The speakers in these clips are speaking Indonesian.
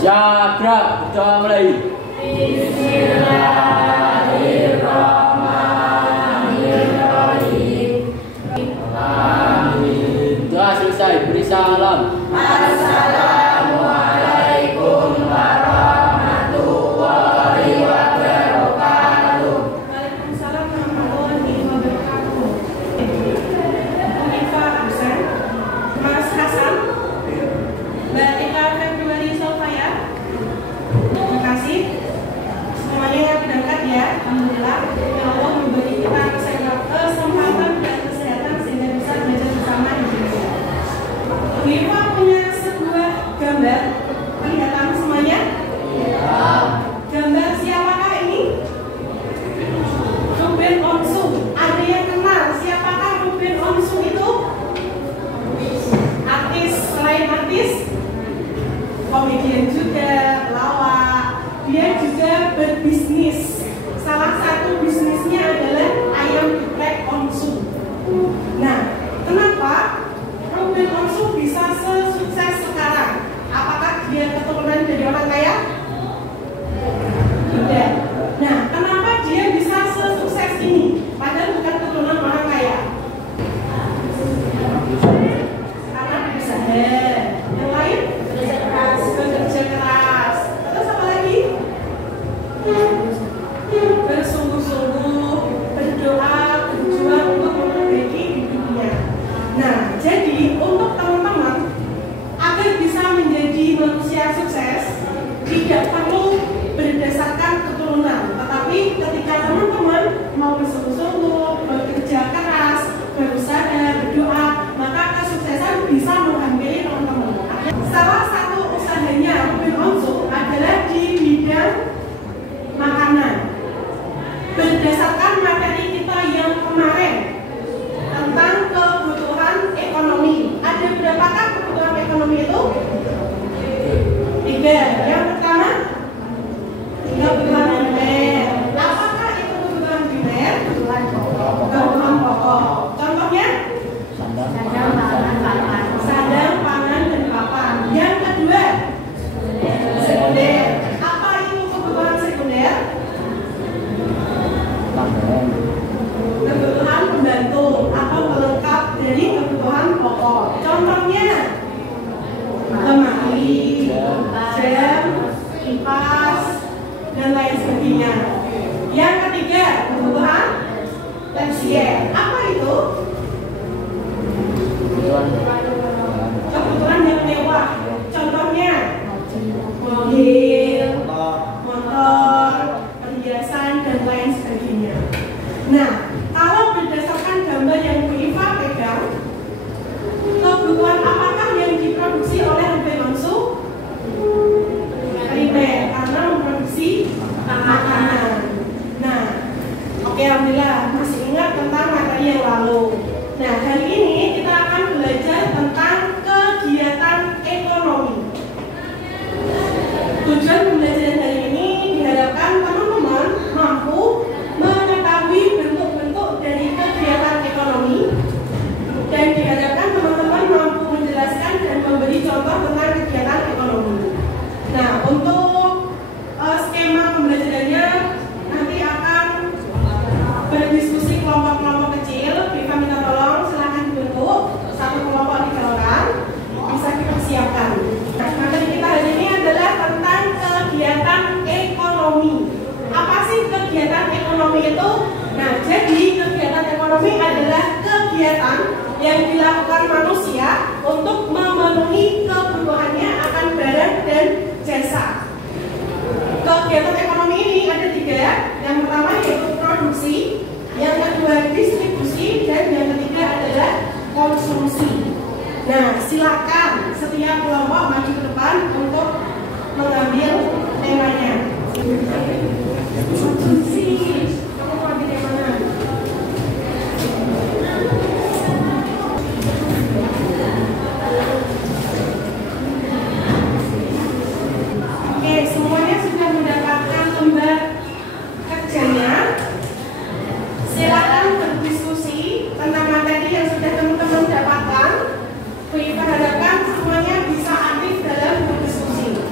Jagra, berdoa mulai. Bismillahirrahmanirrahim. Amin. Doa selesai, beri salam. Assalamualaikum warahmatullahi wabarakatuh. Waalaikumsalam warahmatullahi wabarakatuh. Eva absen, Mas Hasan, Mbak Eka Februari Sofaya. Terima kasih. Semuanya yang berangkat ya. Alhamdulillah. Ya Allah memberi kita kesempatan dan kesehatan sehingga bisa belajar bersama di sini. Eva punya sebuah gambar. Kelihatan semuanya? Iya. Gambar siapakah ini? Ruben Onsu. Ada yang kenal siapakah Ruben Onsu itu? Artis, selain artis, komedian juga, pelawak. Dia juga berbisnis. Salah satu bisnisnya adalah ayam geprek Onsu. Nah, kenapa Ruben Onsu bisa sesukses sekarang? Apakah dia keturunan dari orang kaya? Tidak. Nah, kenapa dia bisa sesukses ini? Padahal bukan keturunan orang kaya. Karena berusaha. Yang lain? Bekerja keras. Terus apa lagi? Bersungguh-sungguh, berdoa, berjuang untuk memperbaiki hidupnya. Nah, jadi untuk teman-teman agar bisa menjadi manusia sukses tidak perlu berdasarkan keturunan, tetapi ketika teman-teman mau bersungguh-sungguh, bekerja keras, berusaha, berdoa, maka kesuksesan bisa menghampiri teman-teman. Salah satu usahanya Ruben Onsu adalah di bidang makanan. Berdasarkan materi kita yang kemarin tentang kebutuhan ekonomi, ada berapakah kebutuhan ekonomi itu? 3. Yang pertama, kebutuhan primer. Apakah itu kebutuhan primer? Kebutuhan pokok. Contohnya? Sandang, pangan, dan papan. Yang kedua, sekunder. Apa itu kebutuhan sekunder? Kebutuhan pembantu atau pelengkap dari kebutuhan pokok. Contohnya lemari, jam, kipas, dan lain sebagainya. Yang ketiga, kebutuhan tersier. Apa itu? Kebutuhan yang mewah. Contohnya mobil, motor, perhiasan, dan lain sebagainya. Nah, kalau berdasarkan gambar yang Bu Iva pegang, kebutuhan apakah yang diproduksi oleh Ruben Onsu? Primer, karena memproduksi makanan. Nah, oke, alhamdulillah masih ingat tentang materi yang lalu. Nah, hari ini kita akan belajar tentang kegiatan ekonomi. Tujuan pembelajaran hari ini diharapkan teman-teman mampu mengetahui bentuk-bentuk dari kegiatan ekonomi dan diharapkan teman-teman mampu menjelaskan dan memberi contoh tentang kegiatan ekonomi. Nah, untuk skema pembelajarannya nanti akan berdiskusi kelompok-kelompok kecil. Kita minta tolong silahkan dibentuk satu kelompok dikerahkan, bisa dipersiapkan. Nah, materi kita hari ini adalah tentang kegiatan ekonomi. Apa sih kegiatan ekonomi itu? Nah, jadi kegiatan ekonomi adalah kegiatan yang dilakukan manusia untuk memenuhi kebutuhannya akan barang dan jasa. Kegiatan ekonomi ini ada 3. Yang pertama yaitu produksi, yang kedua distribusi, dan yang ketiga adalah konsumsi. Nah, silakan setiap kelompok maju ke depan untuk mengambil temanya. Konsumsi, kamu mau ambil yang mana? Oke, semuanya sudah mendapatkan lembar kerjanya. Silakan berdiskusi tentang materi yang sudah teman-teman dapatkan. Berharapkan semuanya bisa aktif dalam berdiskusi.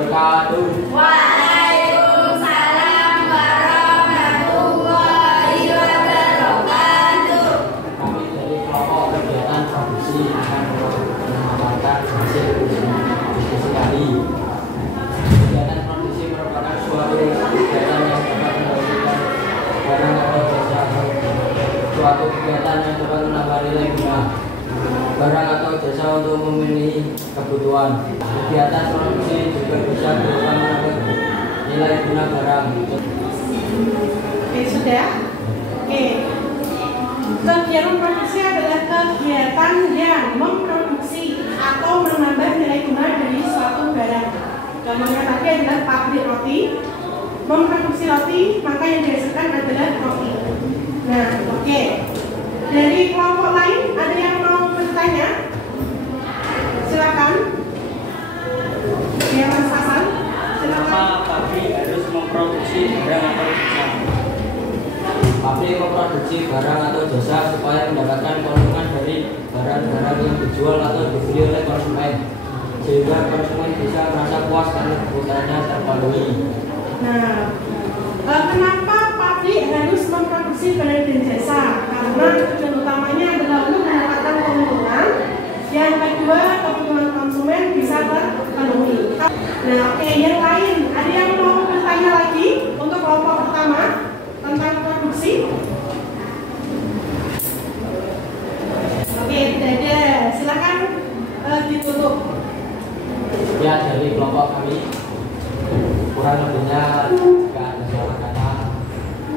wabarakatuh. Waalaikumsalam warahmatullahi wabarakatuh. Kami dari kelompok kegiatan produksi akan mengamalkan hasil diskusi kami. Kegiatan produksi merupakan suatu kegiatan yang dapat menghasilkan barang atau jasa, suatu kegiatan yang dapat menambah nilai guna barang atau jasa untuk memenuhi kebutuhan. Kegiatan produksi juga bisa berupa menambah nilai guna barang. Oke, sudah? Oke. Kegiatan produksi adalah kegiatan yang memproduksi atau menambah nilai guna dari suatu barang. Contohnya tadi adalah pabrik roti, memproduksi roti, maka yang dihasilkan adalah roti. Nah, oke. Dari kelompok lain ada yang mau bertanya? Silakan. Ya, Mas Hasan. Silakan. Kenapa pabrik harus memproduksi barang atau jasa? Pabrik memproduksi barang atau jasa supaya mendapatkan keuntungan dari barang-barang yang dijual atau dibeli oleh konsumen, sehingga konsumen bisa merasa puas karena kebutuhannya terpenuhi. Nah, kenapa pabrik harus memproduksi barang dan jasa? Karena tujuan utamanya adalah untuk mendapatkan keuntungan. Yang kedua, kebutuhan konsumen bisa terpenuhi. Nah, oke, yang lain ada yang mau bertanya lagi untuk kelompok pertama tentang produksi? Oke, tidak ada. Silakan ditutup. Ya, dari kelompok kami kurang lebihnya jika ada salah kata.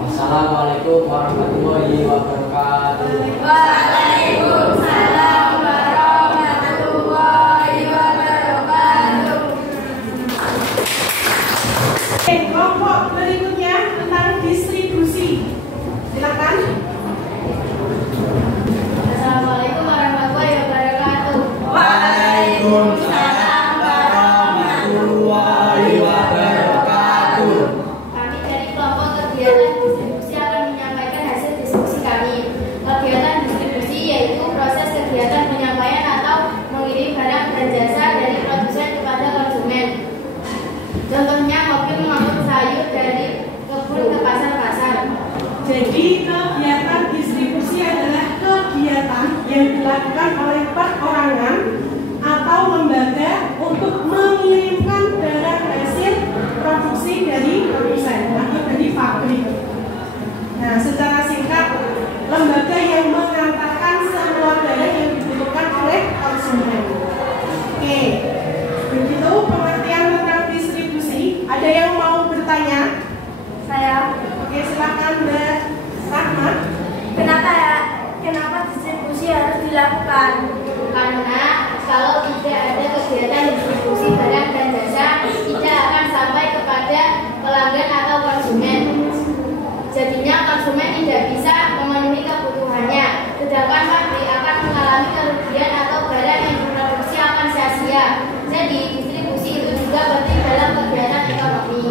Wassalamualaikum warahmatullahi wabarakatuh. Waalaikumsalam warahmatullahi wabarakatuh. Oke, kelompok berikutnya tentang distribusi. Silakan. Assalamualaikum warahmatullahi wabarakatuh. Waalaikumsalam warahmatullahi wabarakatuh. Kami dari kelompok kegiatan distribusi akan menyampaikan hasil diskusi kami. Kegiatan distribusi yaitu proses kegiatan penyampaian atau mengirim barang dan jasa dari produsen kepada konsumen. Contohnya mobil mengangkut sayur dari kebun ke pasar-pasar. Jadi kegiatan distribusi adalah kegiatan yang dilakukan oleh perorangan atau lembaga untuk mengirimkan barang hasil produksi dari produsen atau dari pabrik. Nah, secara singkat, lembaga yang mengantarkan semua barang yang dibutuhkan oleh konsumen. Oke, begitu pengertian tentang distribusi. Ada yang mau bertanya? Saya, Oke, silakan Mbak Rahmat. kenapa distribusi harus dilakukan? Karena kalau tidak ada kegiatan distribusi barang dan jasa, tidak akan sampai kepada pelanggan atau konsumen. Jadinya konsumen tidak bisa memenuhi kebutuhannya, sedangkan pabrik akan mengalami kerugian atau barang yang diproduksi akan sia-sia. Jadi distribusi itu juga penting dalam kegiatan ekonomi.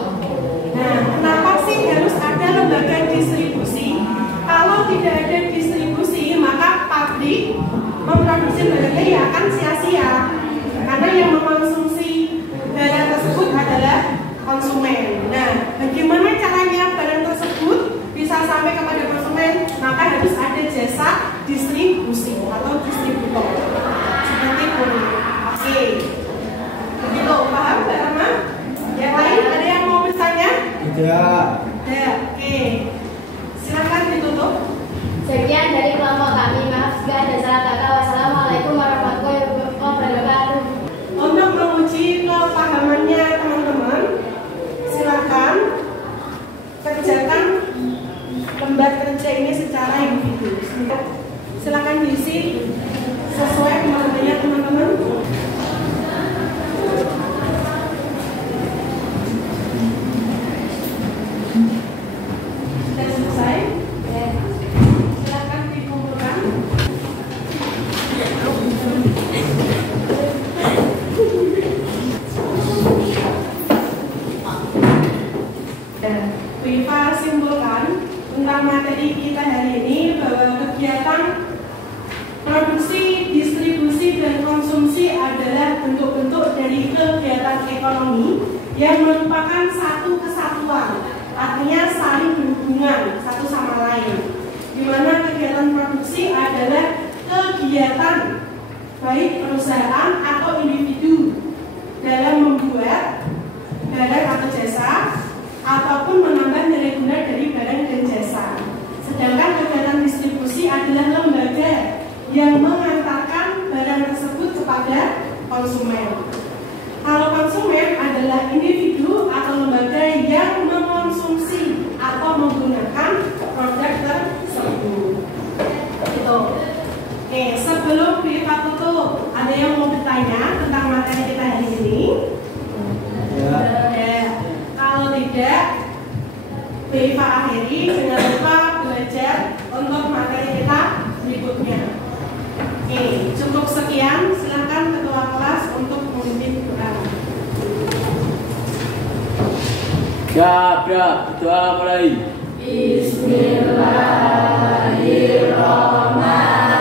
Nah, kenapa sih harus ada lembaga distribusi? Kalau tidak ada distribusi, maka pabrik memproduksi barangnya ya akan sia-sia. Karena yang mengkonsumsi barang tersebut adalah konsumen. Nah, bagaimana caranya barang tersebut bisa sampai kepada konsumen? Maka harus ada jasa distribusi atau distributor. Seperti itu. Oke. Begitu, paham Mbak Rama? Yang lain ada yang mau bertanya? Tidak. Ya, oke. Silakan ditutup. Sekian dari kelompok kami. Maaf jika ada salah kata. Wassalamualaikum warahmatullahi wabarakatuh. Untuk menguji kepahamannya teman-teman, silakan kerjakan lembar kerja ini secara individu. Silakan diisi sesuai pemahamannya teman-teman. Sudah selesai? Silakan dikumpulkan. Viva simpulkan tentang materi kita hari ini bahwa kegiatan produksi, distribusi, dan konsumsi adalah bentuk-bentuk dari kegiatan ekonomi yang merupakan satu kesatuan, artinya saling berhubungan satu sama lain, di mana kegiatan produksi adalah kegiatan baik perusahaan atau individu dalam membuat barang atau jasa ataupun menambah nilai guna dari barang dan jasa. Sedangkan kegiatan distribusi adalah lembaga yang mengantarkan barang tersebut kepada konsumen. Kalau konsumen adalah individu atau lembaga yang mengonsumsi atau menggunakan produk tersebut. Gitu. Oke, sebelum Pak tutup, ada yang mau bertanya tentang materi kita hari ini? Ya. Kalau tidak, Pak akhiri. Jangan lupa belajar untuk materi kita berikutnya. Oke, cukup sekian. Silakan ketua kelas untuk memimpin doa. Ya, doa mulai. Bismillahirrahmanirrahim.